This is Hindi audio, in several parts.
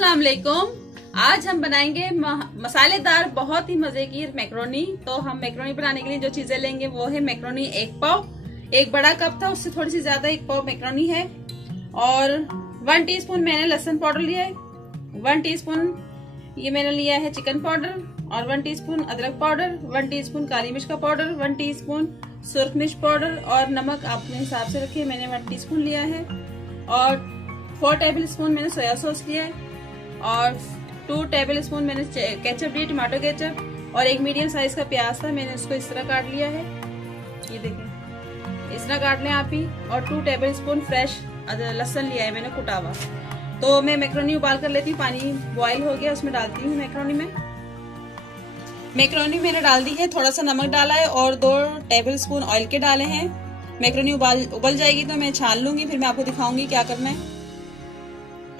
अस्सलाम वालेकुम। आज हम बनाएंगे मसालेदार बहुत ही मजे की मैक्रोनी। तो हम मैक्रोनी बनाने के लिए जो चीजें लेंगे वो है मैक्रोनी 1 पाव, एक बड़ा कप था उससे थोड़ी सी ज्यादा 1 पाव मैक्रोनी है, और 1 टीस्पून मैंने लहसुन पाउडर लिया है, 1 टीस्पून ये मैंने लिया है चिकन पाउडर, और 1 टीस्पून अदरक पाउडर, 1 टीस्पून काली मिर्च का पाउडर, 1 टीस्पून सुर्ख मिर्च पाउडर, और नमक आप अपने हिसाब से रखिए, मैंने 1 टीस्पून लिया है, और 4 टेबल स्पून मैंने सोया सॉस लिया है, और 2 टेबल स्पून मैंने केचप लिया, टमाटो केचप, और एक मीडियम साइज का प्याज था, मैंने उसको इस तरह काट लिया है, ये देखें इस तरह काट लें आप ही, और 2 टेबल स्पून फ्रेश लहसुन लिया है मैंने कुटा हुआ। तो मैं मैक्रोनी उबाल कर लेती हूँ, पानी बॉईल हो गया उसमें डालती हूँ मैक्रोनी में। मैक्रोनी मैंने डाल दी है, थोड़ा सा नमक डाला है और 2 टेबल स्पून ऑयल के डाले हैं। मैक्रोनी उबल जाएगी तो मैं छान लूंगी, फिर मैं आपको दिखाऊंगी क्या करना है।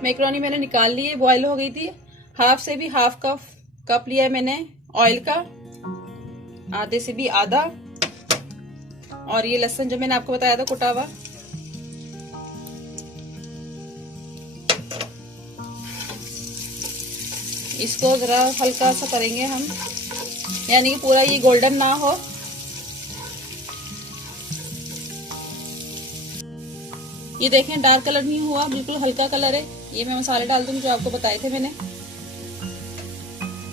मैक्रोनी मैंने निकाल ली है, बॉईल हो गई थी। हाफ से भी हाफ कप लिया है मैंने ऑयल का, आधे से भी आधा, और ये लहसुन जो मैंने आपको बताया था कुटा हुआ, इसको जरा हल्का सा करेंगे हम, यानी कि पूरा ये गोल्डन ना हो। ये देखें डार्क कलर नहीं हुआ, बिल्कुल हल्का कलर है। ये मैं मसाले डाल दूंगी जो आपको बताए थे मैंने,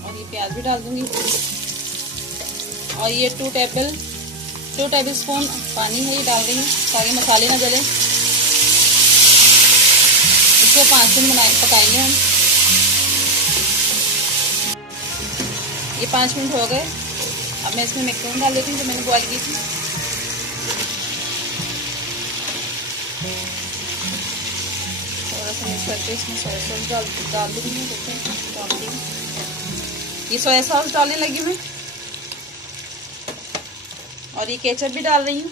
और ये प्याज भी डाल दूंगी, और ये 2 टेबल स्पून पानी है ये डाल रही हूँ ताकि मसाले ना जले। इसको 5 मिनट पकाएंगे हम। ये 5 मिनट हो गए। अब मैं इसमें मैक्रोनी डाल देती हूँ जो मैंने बॉईल की थी। थोड़ा सा मिक्स करके इसमें सोया सॉस डाल दूँगी। ये सोया सॉस डालने लगी मैं, और ये केचप भी डाल रही हूँ।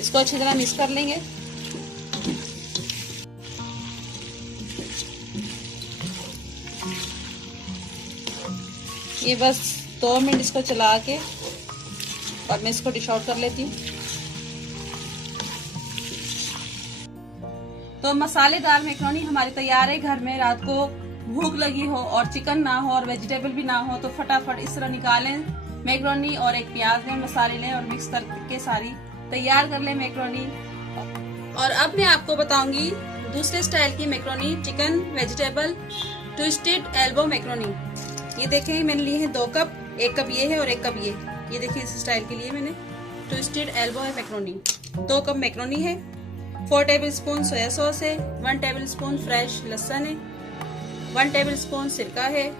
इसको अच्छी तरह मिक्स कर लेंगे। ये बस 2 मिनट इसको चला के और मैं इसको डिश आउट कर लेती हूँ। तो मसालेदार मैक्रोनी हमारी तैयार है। घर में रात को भूख लगी हो और चिकन ना हो और वेजिटेबल भी ना हो तो फटाफट इस तरह निकालें मैक्रोनी, और एक प्याज लें, मसाले लें, और मिक्स करके सारी तैयार कर लें मैक्रोनी। और अब मैं आपको बताऊंगी दूसरे स्टाइल की macaroni, chicken vegetable twisted elbow macaroni. ये देखें मैंने लिए हैं 2 कप, 1 कप ये है और 1 कप ये देखें इस स्टाइल के लिए मैंने ट्विस्टेड एल्बो है मैक्रोनी। 2 कप मैक्रोनी है, 4 टेबल स्पून सोया सॉस है, 1 टेबल स्पून फ्रेश लहसुन है, 1 टेबल स्पून सिरका है,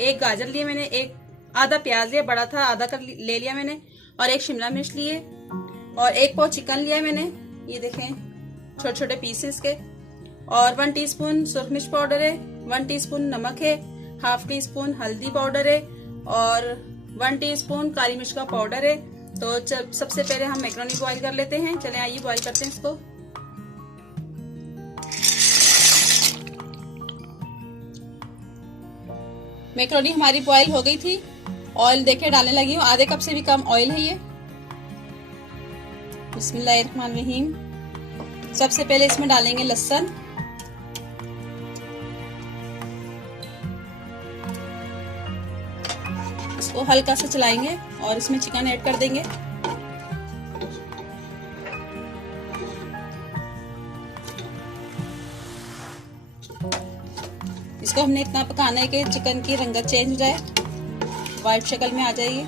1 गाजर लिए मैंने, एक आधा प्याज लिया, बड़ा था आधा कर ले लिया मैंने, और 1 शिमला मिर्च लिए, और 1 पाव चिकन लिया मैंने, ये देखें छोटे छोटे पीसेस के, और 1 टीस्पून सुर्ख मिर्च पाउडर है, 1 टीस्पून नमक है, हाफ टी स्पून हल्दी पाउडर है, और 1 टीस्पून काली मिर्च का पाउडर है। तो सबसे पहले हम मैक्रोनी बॉईल कर लेते हैं। चले आइए बॉईल करते हैं इसको। मैक्रोनी हमारी बॉईल हो गई थी। ऑयल देखे डालने लगी हूँ, आधे कप से भी कम ऑयल है ये। बिस्मिल्लाहिर्रहमानिर्रहीम। सबसे पहले इसमें डालेंगे लहसुन, इसको हल्का सा चलाएंगे और इसमें चिकन ऐड कर देंगे। इसको हमने इतना पकाना है कि चिकन की रंगत चेंज हो जाए, वाइट शक्ल में आ जाएगी।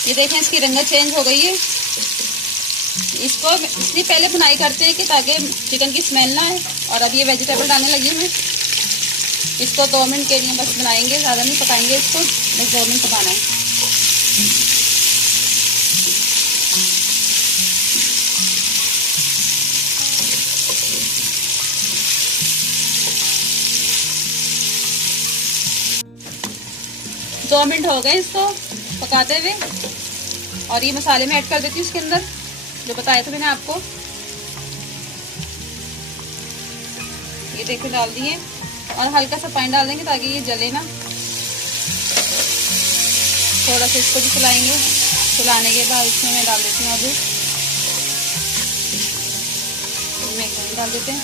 ये देखें इसकी रंगत चेंज हो गई है। इसको इसलिए पहले भुनाई करते हैं कि ताकि चिकन की स्मेल ना आए। और अब ये वेजिटेबल डालने लगी हूँ मैं। इसको 2 मिनट के लिए बस बनाएंगे, ज़्यादा नहीं पकाएंगे इसको, बस 2 मिनट पकाना है। दो मिनट हो गए इसको पकाते हुए, और ये मसाले में ऐड कर देती हूँ इसके अंदर जो बताया था मैंने आपको। ये देखो डाल दिए, और हल्का सा पानी डाल देंगे ताकि ये जले ना। थोड़ा सा इसको भी चलाएंगे। चलाने के बाद इसमें मैं डाल देती हूँ अभी मैक्रोनी डाल देते हैं,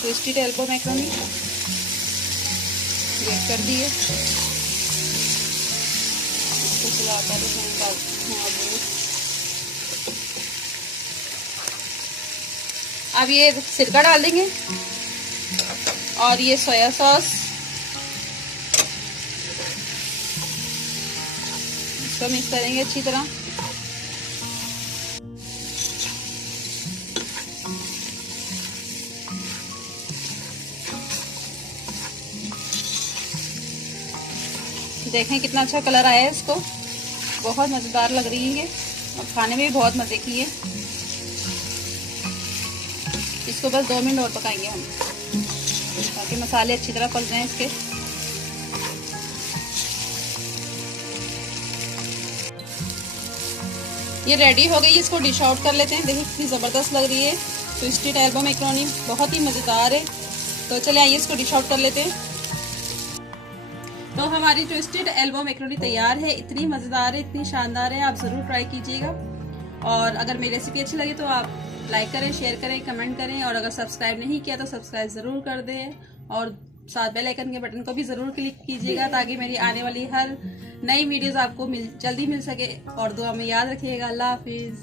ट्विस्टेड एल्बो मैक्रोनी वेट कर दिए। इसको चलाकर इसमें डालती हूँ अब ये सिरका डाल देंगे और ये सोया सॉस, इसको मिक्स करेंगे अच्छी तरह। देखें कितना अच्छा कलर आया है इसको, बहुत मजेदार लग रही है ये और खाने में भी बहुत मजे की है। इसको बस 2 मिनट और पकाएंगे हम ताकि मसाले अच्छी तरह पक जाएं इसके। ये रेडी हो गई, इसको डिश आउट कर लेते हैं। देखिए कितनी ज़बरदस्त लग रही है ट्विस्टेड एल्बो मैक्रोनी, बहुत ही मज़ेदार है। तो चले आइए इसको डिश आउट कर लेते हैं। तो हमारी ट्विस्टेड एल्बो मैक्रोनी तैयार है। इतनी मज़ेदार है, इतनी शानदार है, आप ज़रूर ट्राई कीजिएगा। और अगर मेरी रेसिपी अच्छी लगी तो आप लाइक करें, शेयर करें, कमेंट करें और अगर सब्सक्राइब नहीं किया तो सब्सक्राइब ज़रूर कर दें और साथ बेल आइकन के बटन को भी ज़रूर क्लिक कीजिएगा ताकि मेरी आने वाली हर नई वीडियोस आपको जल्दी मिल सके। और दुआ में याद रखिएगा। अल्लाह हाफिज़।